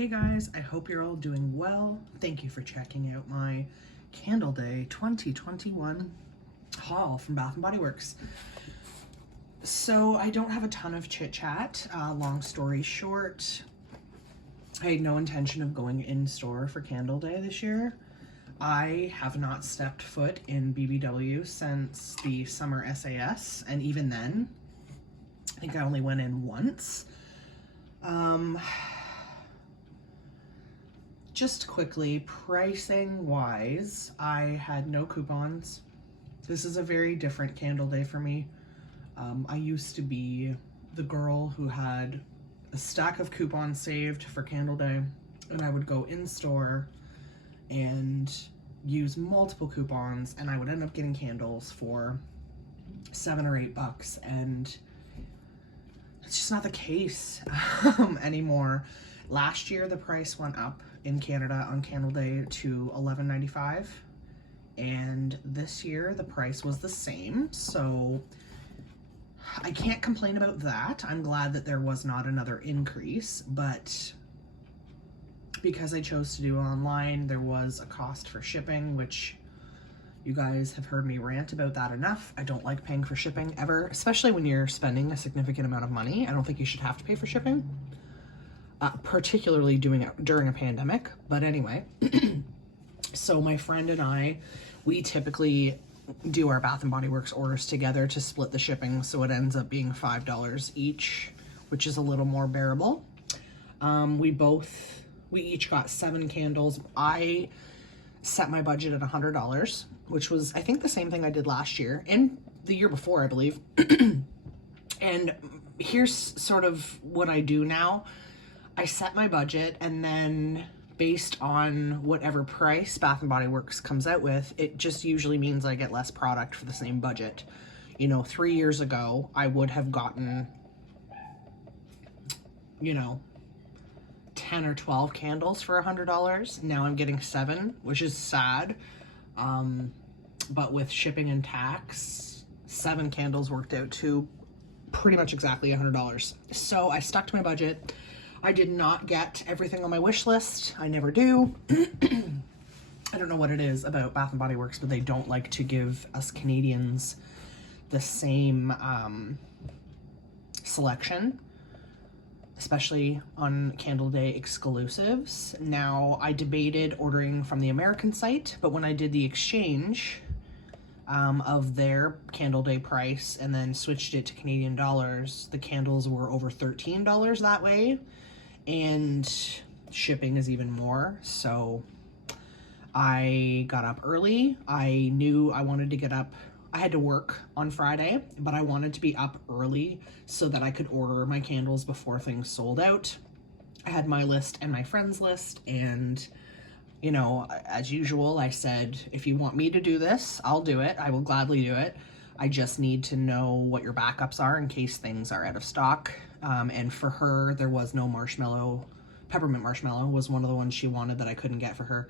Hey guys, I hope you're all doing well. Thank you for checking out my Candle Day 2021 haul from Bath & Body Works. So I don't have a ton of chit chat. Long story short, I had no intention of going in store for Candle Day this year. I have not stepped foot in BBW since the summer SAS, and even then, I think I only went in once. Just quickly, pricing wise, I had no coupons. This is a very different Candle Day for me. I used to be the girl who had a stack of coupons saved for Candle Day, and I would go in store and use multiple coupons, and I would end up getting candles for $7 or $8, and it's just not the case anymore. Last year, the price went up in Canada on Candle Day to $11.95, and this year the price was the same, so I can't complain about that. I'm glad that there was not another increase, but because I chose to do it online, there was a cost for shipping, which you guys have heard me rant about that enough. I don't like paying for shipping ever, especially when you're spending a significant amount of money. I don't think you should have to pay for shipping. Particularly doing it during a pandemic, but anyway. So my friend and I, we typically do our Bath & Body Works orders together to split the shipping, so it ends up being $5 each, which is a little more bearable. We each got 7 candles. I set my budget at $100, which was, I think, the same thing I did last year and the year before, I believe. And here's sort of what I do now. I set my budget, and then based on whatever price Bath & Body Works comes out with, it just usually means I get less product for the same budget. You know, 3 years ago, I would have gotten, 10 or 12 candles for $100. Now I'm getting 7, which is sad. But with shipping and tax, 7 candles worked out to pretty much exactly $100. So I stuck to my budget. I did not get everything on my wish list. I never do. I don't know what it is about Bath & Body Works, but they don't like to give us Canadians the same selection, especially on Candle Day exclusives. Now, I debated ordering from the American site, but when I did the exchange of their Candle Day price and then switched it to Canadian dollars, the candles were over $13 that way, and shipping is even more. So I got up early. I knew I wanted to get up. I had to work on Friday, but I wanted to be up early so that I could order my candles before things sold out. I had my list and my friends list, and as usual, I said, if you want me to do this, I'll do it. I will gladly do it. I just need to know what your backups are in case things are out of stock. And for her, there was no marshmallow. Peppermint marshmallow was one of the ones she wanted that I couldn't get for her.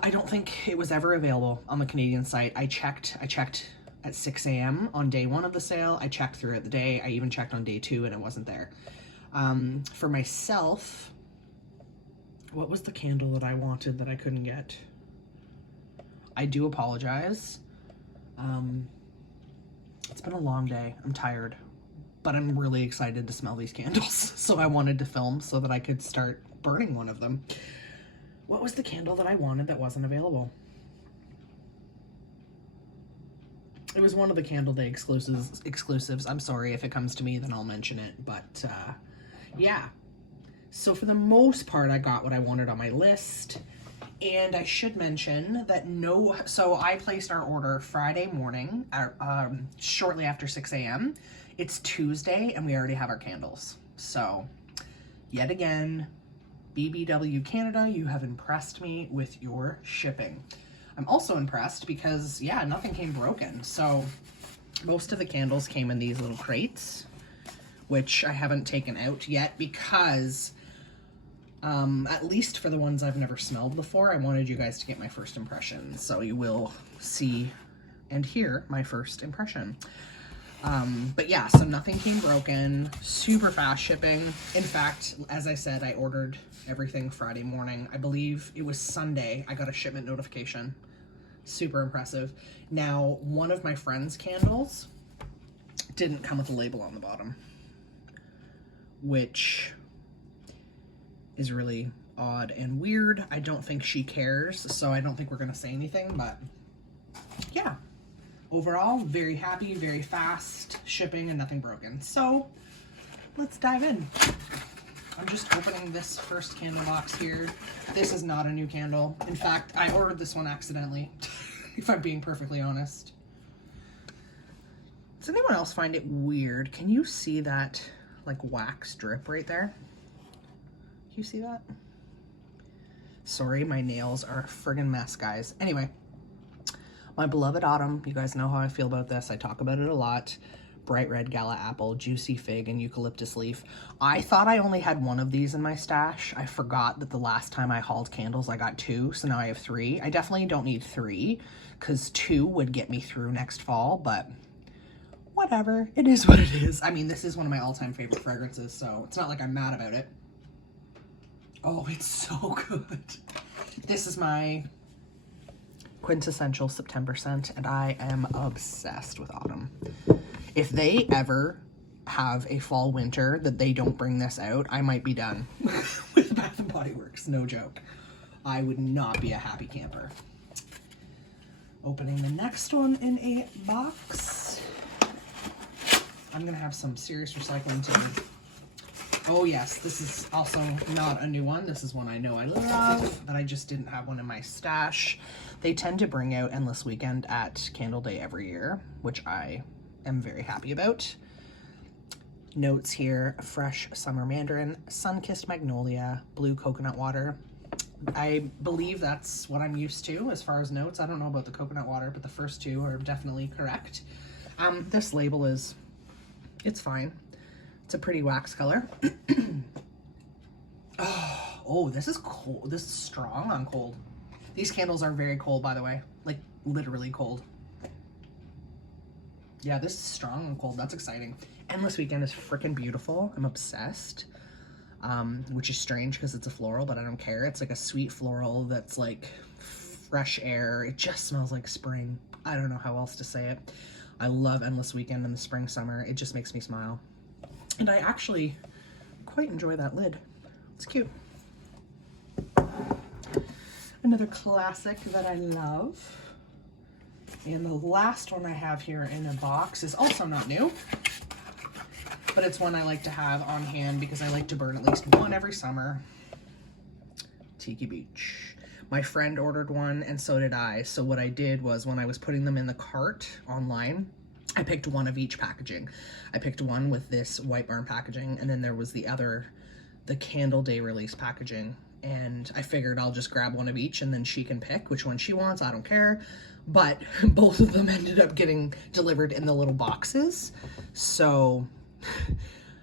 I don't think it was ever available on the Canadian site. I checked at 6 a.m. on day 1 of the sale. I checked throughout the day. I even checked on day 2 and it wasn't there. For myself, what was the candle that I wanted that I couldn't get? I do apologize. It's been a long day. I'm tired, but I'm really excited to smell these candles. So I wanted to film so that I could start burning one of them. What was the candle that I wanted that wasn't available? It was one of the Candle Day exclusives. I'm sorry, if it comes to me, then I'll mention it. But yeah. So for the most part, I got what I wanted on my list. And I should mention that so I placed our order Friday morning, shortly after 6 a.m. It's Tuesday, and we already have our candles. So, yet again, BBW Canada, you have impressed me with your shipping. I'm also impressed because, yeah, nothing came broken. So, most of the candles came in these little crates, which I haven't taken out yet because at least for the ones I've never smelled before, I wanted you guys to get my first impression. So you will see and hear my first impression. But yeah, so nothing came broken, super fast shipping. In fact, as I said, I ordered everything Friday morning. I believe it was Sunday, I got a shipment notification. Super impressive. Now, one of my friend's candles didn't come with a label on the bottom, which is really odd and weird. I don't think she cares, so I don't think we're gonna say anything, but yeah. Overall, very happy, very fast shipping and nothing broken. So let's dive in. I'm just opening this first candle box here. This is not a new candle. In fact, I ordered this one accidentally, if I'm being perfectly honest. Does anyone else find it weird? Can you see that like wax drip right there? Can you see that? Sorry, my nails are a friggin' mess, guys. Anyway. My beloved autumn, you guys know how I feel about this. I talk about it a lot. Bright red gala apple, juicy fig, and eucalyptus leaf. I thought I only had one of these in my stash. I forgot that the last time I hauled candles, I got 2, so now I have 3. I definitely don't need 3, because 2 would get me through next fall, but whatever. It is what it is. I mean, this is one of my all-time favorite fragrances, so it's not like I'm mad about it. Oh, it's so good. This is my quintessential September scent, and I am obsessed with autumn. If they ever have a fall winter that they don't bring this out, I might be done with Bath & Body Works, no joke. I would not be a happy camper. Opening the next one in a box. I'm gonna have some serious recycling too. Oh yes, this is also not a new one. This is one I know I love, but I just didn't have one in my stash. They tend to bring out Endless Weekend at Candle Day every year, which I am very happy about. Notes here: fresh summer mandarin, sun-kissed magnolia, blue coconut water. I believe that's what I'm used to as far as notes. I don't know about the coconut water, but the first 2 are definitely correct. This label is, it's fine. It's a pretty wax color. Oh, this is cold. This is strong on cold. These candles are very cold, by the way. Like, literally cold. Yeah, this is strong and cold. That's exciting. Endless Weekend is freaking beautiful. I'm obsessed. Which is strange because it's a floral, but I don't care. It's like a sweet floral that's like fresh air. It just smells like spring. I don't know how else to say it. I love Endless Weekend in the spring, summer. It just makes me smile. And I actually quite enjoy that lid. It's cute. Another classic that I love. And the last one I have here in a box is also not new, but it's one I like to have on hand because I like to burn at least one every summer. Tiki Beach. My friend ordered one and so did I. So what I did was when I was putting them in the cart online, I picked one of each packaging. I picked one with this White Barn packaging, and then there was the other, the Candle Day release packaging. And I figured I'll just grab one of each and then she can pick which one she wants. I don't care. But both of them ended up getting delivered in the little boxes. So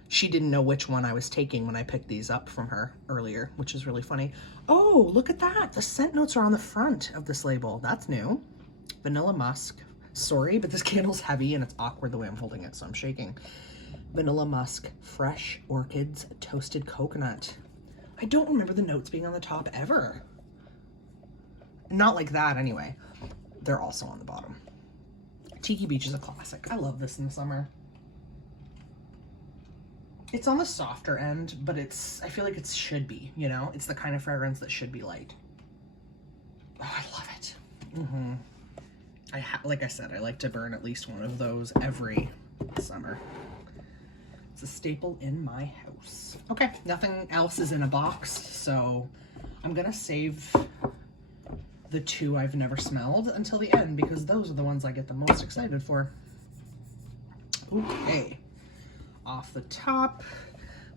she didn't know which one I was taking when I picked these up from her earlier, which is really funny. Oh, look at that. The scent notes are on the front of this label. That's new. Vanilla musk. Sorry, but this candle's heavy and it's awkward the way I'm holding it, so I'm shaking. Vanilla musk, fresh orchids, toasted coconut. I don't remember the notes being on the top ever. Not like that anyway. They're also on the bottom. Tiki Beach is a classic. I love this in the summer. It's on the softer end, but I feel like it should be, you know? It's the kind of fragrance that should be light. Oh, I love it. Like I said, I like to burn at least one of those every summer. It's a staple in my house. Okay, nothing else is in a box, so I'm gonna save the 2 I've never smelled until the end because those are the ones I get the most excited for. Okay, off the top,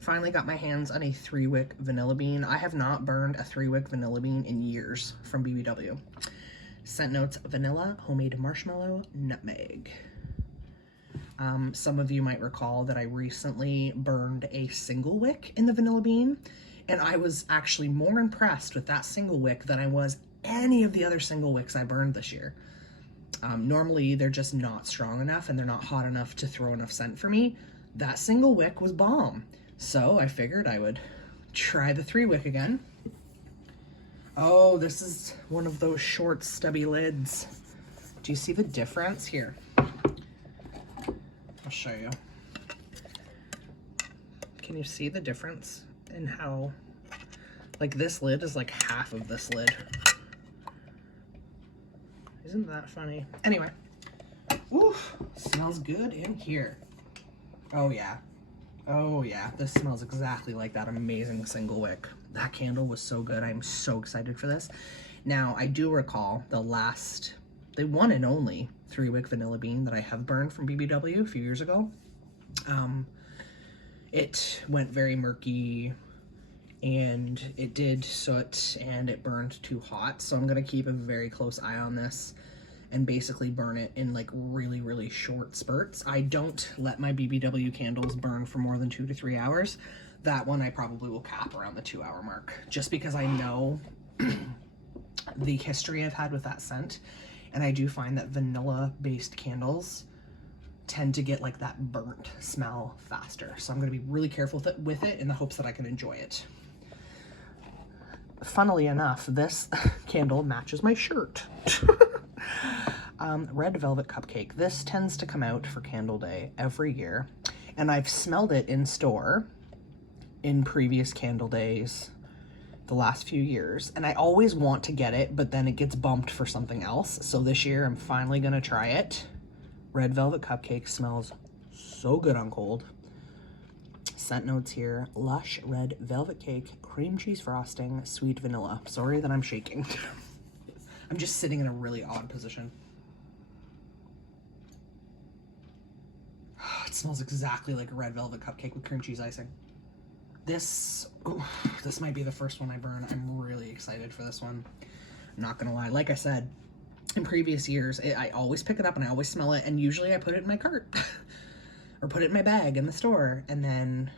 finally got my hands on a 3-wick vanilla bean. I have not burned a 3-wick vanilla bean in years from BBW. Scent notes: vanilla, homemade marshmallow, nutmeg. Some of you might recall that I recently burned a single wick in the vanilla bean, and I was actually more impressed with that single wick than I was any of the other single wicks I burned this year. Normally they're just not strong enough and they're not hot enough to throw enough scent for me. That single wick was bomb. So I figured I would try the 3-wick again. Oh, this is one of those short stubby lids. Do you see the difference? Here, I'll show you. Can you see the difference in how, like, this lid is like half of this lid? Isn't that funny? Anyway, oof, smells good in here. Oh yeah. Oh yeah, this smells exactly like that amazing single wick. That candle was so good. I'm so excited for this. Now, I do recall the one and only 3-wick vanilla bean that I have burned from BBW a few years ago. It went very murky and it did soot and it burned too hot. So I'm gonna keep a very close eye on this and basically burn it in like really, really short spurts. I don't let my BBW candles burn for more than 2 to 3 hours. That one I probably will cap around the 2-hour mark, just because I know the history I've had with that scent. And I do find that vanilla-based candles tend to get like that burnt smell faster. So I'm gonna be really careful with it in the hopes that I can enjoy it. Funnily enough, this candle matches my shirt. Red Velvet Cupcake. This tends to come out for Candle Day every year, and I've smelled it in store in previous Candle Days the last few years, and I always want to get it, but then it gets bumped for something else. So this year I'm finally gonna try it. Red Velvet Cupcake smells so good on cold. Scent notes here: lush red velvet cake, cream cheese frosting, sweet vanilla. Sorry that I'm shaking. I'm just sitting in a really odd position. It smells exactly like a red velvet cupcake with cream cheese icing. This might be the first one I burn. I'm really excited for this one. I'm not gonna lie. Like I said, in previous years, I always pick it up and I always smell it, and usually I put it in my cart or put it in my bag in the store, and then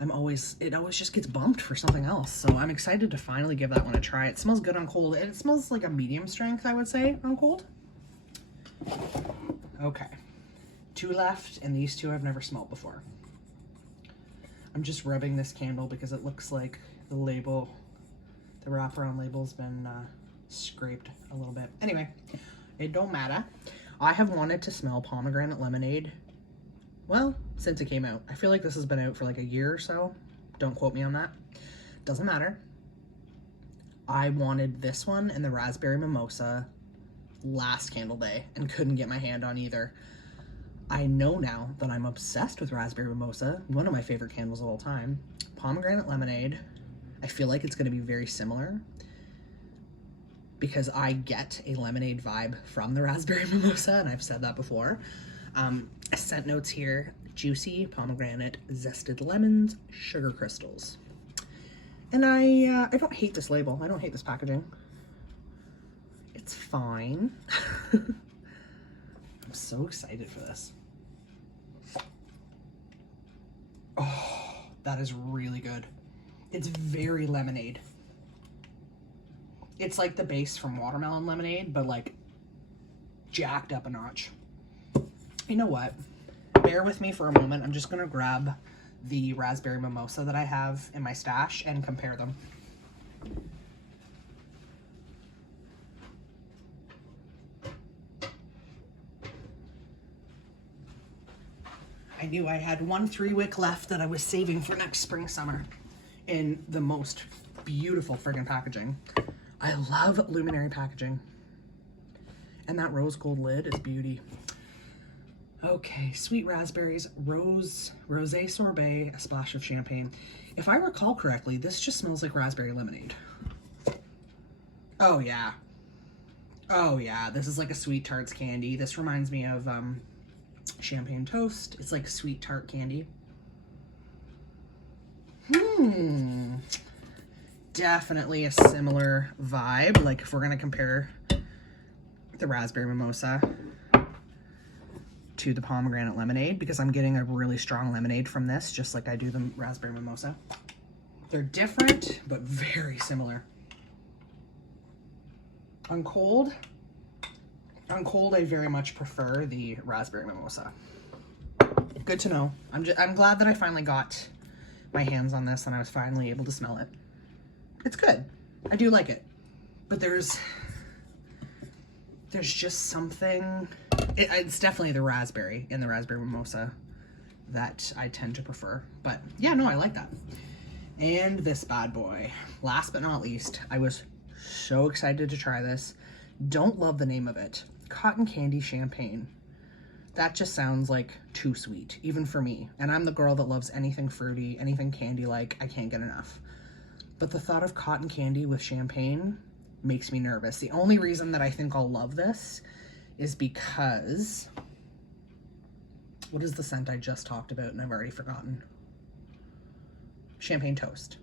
it always just gets bumped for something else. So I'm excited to finally give that one a try. It smells good on cold, and it smells like a medium strength, I would say, on cold. Okay, 2 left, and these 2 I've never smelled before. I'm just rubbing this candle because it looks like the label, the wraparound label's been scraped a little bit. Anyway, it don't matter. I have wanted to smell Pomegranate Lemonade, well, since it came out. I feel like this has been out for like a year or so. Don't quote me on that. Doesn't matter. I wanted this one and the Raspberry Mimosa last Candle Day and couldn't get my hand on either. I know now that I'm obsessed with Raspberry Mimosa, one of my favorite candles of all time. Pomegranate Lemonade, I feel like it's gonna be very similar because I get a lemonade vibe from the Raspberry Mimosa, and I've said that before. Scent notes here: juicy pomegranate, zested lemons, sugar crystals. And I don't hate this label. I don't hate this packaging. It's fine. I'm so excited for this. Oh, that is really good. It's very lemonade. It's like the base from Watermelon Lemonade, but like jacked up a notch. You know what? Bear with me for a moment. I'm just gonna grab the Raspberry Mimosa that I have in my stash and compare them. I knew I had one 3-wick left that I was saving for next spring, summer in the most beautiful friggin' packaging. I love luminary packaging. And that rose gold lid is beauty. Okay, sweet raspberries, rosé sorbet, a splash of champagne. If I recall correctly, this just smells like raspberry lemonade. Oh yeah. Oh yeah, this is like a sweet tarts candy. This reminds me of champagne toast. It's like sweet tart candy. Definitely a similar vibe. Like if we're gonna compare the Raspberry Mimosa to the Pomegranate Lemonade, because I'm getting a really strong lemonade from this, just like I do the Raspberry Mimosa. They're different, but very similar. On cold, On cold, I very much prefer the raspberry mimosa. Good to know. I'm glad that I finally got my hands on this and I was finally able to smell it. It's good. I do like it. But there's just something, it's definitely the raspberry in the raspberry mimosa that I tend to prefer. But yeah, no, I like that. And this bad boy, last but not least, I was so excited to try this. Don't love the name of it. Cotton candy champagne. That just sounds like too sweet, even for me. And I'm the girl that loves anything fruity, anything candy-like. I can't get enough. But the thought of cotton candy with champagne makes me nervous. The only reason that I think I'll love this is because, what is the scent I just talked about and I've already forgotten? Champagne toast.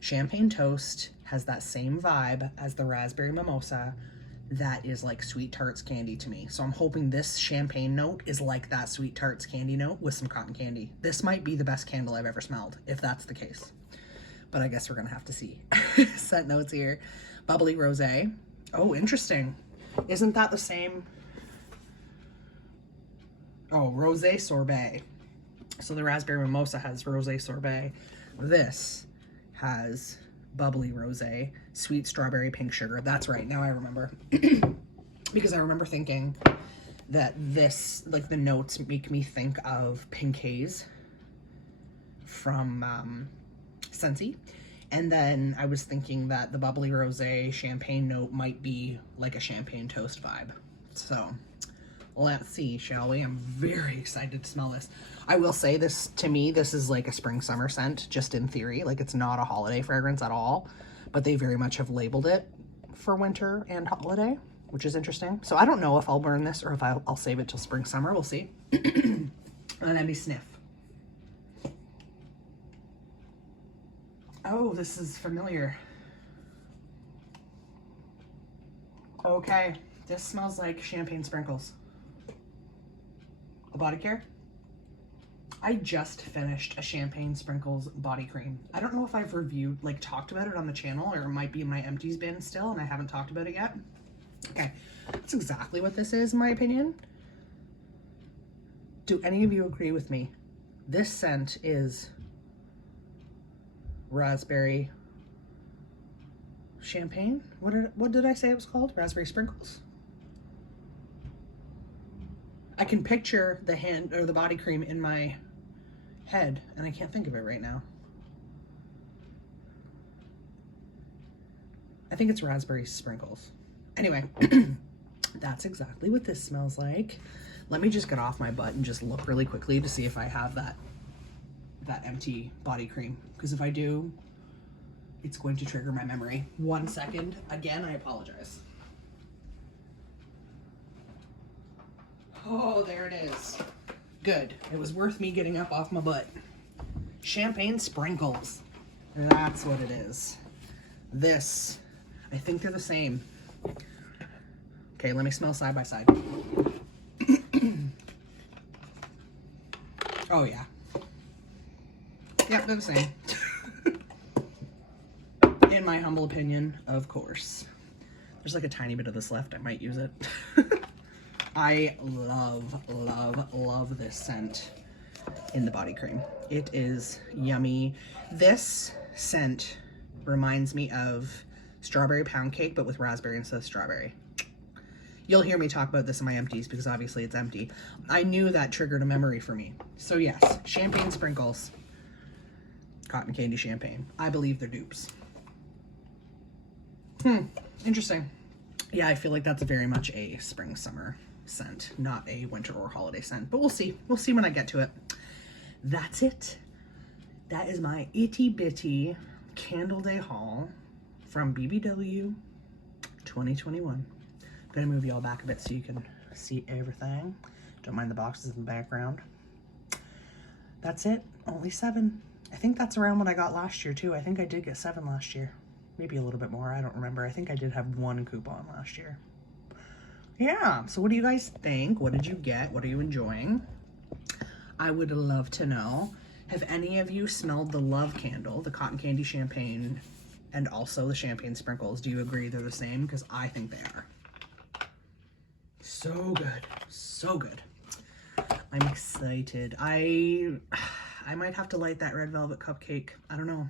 Champagne toast has that same vibe as the raspberry mimosa that is like Sweet Tarts candy to me. So I'm hoping this champagne note is like that Sweet Tarts candy note with some cotton candy. This might be the best candle I've ever smelled, if that's the case. But I guess we're gonna have to see. Scent notes here. Bubbly rosé. Oh, interesting. Isn't that the same? Oh, rosé sorbet. So the raspberry mimosa has rosé sorbet. This has bubbly rosé, sweet strawberry pink sugar. That's right, now I remember. Because I remember thinking that this, like the notes make me think of Pink Haze from Scentsy. And then I was thinking that the bubbly rosé champagne note might be like a champagne toast vibe. So let's see, shall we? I'm very excited to smell this. I will say this, to me, this is like a spring summer scent, just in theory. Like it's not a holiday fragrance at all, but they very much have labeled it for winter and holiday, which is interesting. So I don't know if I'll burn this or if I'll save it till spring summer. We'll see. And let me sniff. Oh, this is familiar. Okay, this smells like champagne sprinkles. A body care? I just finished a champagne sprinkles body cream. I don't know if I've reviewed, like talked about it on the channel, or it might be in my empties bin still and I haven't talked about it yet. Okay, that's exactly what this is in my opinion. Do any of you agree with me? This scent is raspberry champagne? What did I say it was called? Raspberry sprinkles? I can picture the hand or the body cream in my head and I can't think of it right now. I think it's raspberry sprinkles. Anyway, that's exactly what this smells like. Let me just get off my butt and just look really quickly to see if I have that empty body cream, because if I do, it's going to trigger my memory. 1 second. Again, I apologize. Oh, there it is. Good. It was worth me getting up off my butt. Champagne sprinkles. That's what it is. This, I think they're the same. Okay, let me smell side by side. Oh yeah. Yep, they're the same. In my humble opinion, of course. There's like a tiny bit of this left. I might use it. I love, love, love this scent in the body cream. It is yummy. This scent reminds me of strawberry pound cake, but with raspberry instead of strawberry. You'll hear me talk about this in my empties because obviously it's empty. I knew that triggered a memory for me. So yes, champagne sprinkles. Cotton candy champagne. I believe they're dupes. Interesting. Yeah, I feel like that's very much a spring summer scent, not a winter or holiday scent, but we'll see. We'll see when I get to it. That's it. That is my itty bitty Candle Day haul from BBW 2021. I'm gonna move y'all back a bit so you can see everything. Don't mind the boxes in the background. That's it. Only 7. I think that's around what I got last year too. I think I did get 7 last year. Maybe a little bit more. I don't remember. I think I did have 1 coupon last year. Yeah. So what do you guys think? What did you get? What are you enjoying? I would love to know. Have any of you smelled the Love Candle, the cotton candy champagne, and also the champagne sprinkles? Do you agree they're the same? Because I think they are. So good. So good. I'm excited. I might have to light that red velvet cupcake. I don't know.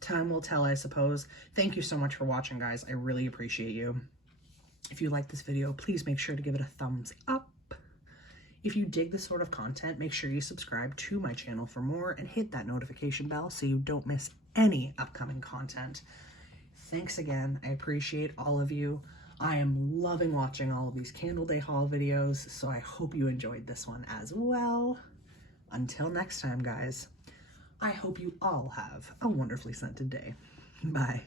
Time will tell, I suppose. Thank you so much for watching, guys. I really appreciate you. If you like this video, please make sure to give it a thumbs up. If you dig this sort of content, make sure you subscribe to my channel for more and hit that notification bell so you don't miss any upcoming content. Thanks again. I appreciate all of you. I am loving watching all of these Candle Day haul videos, so I hope you enjoyed this one as well. Until next time, guys, I hope you all have a wonderfully scented day. Bye.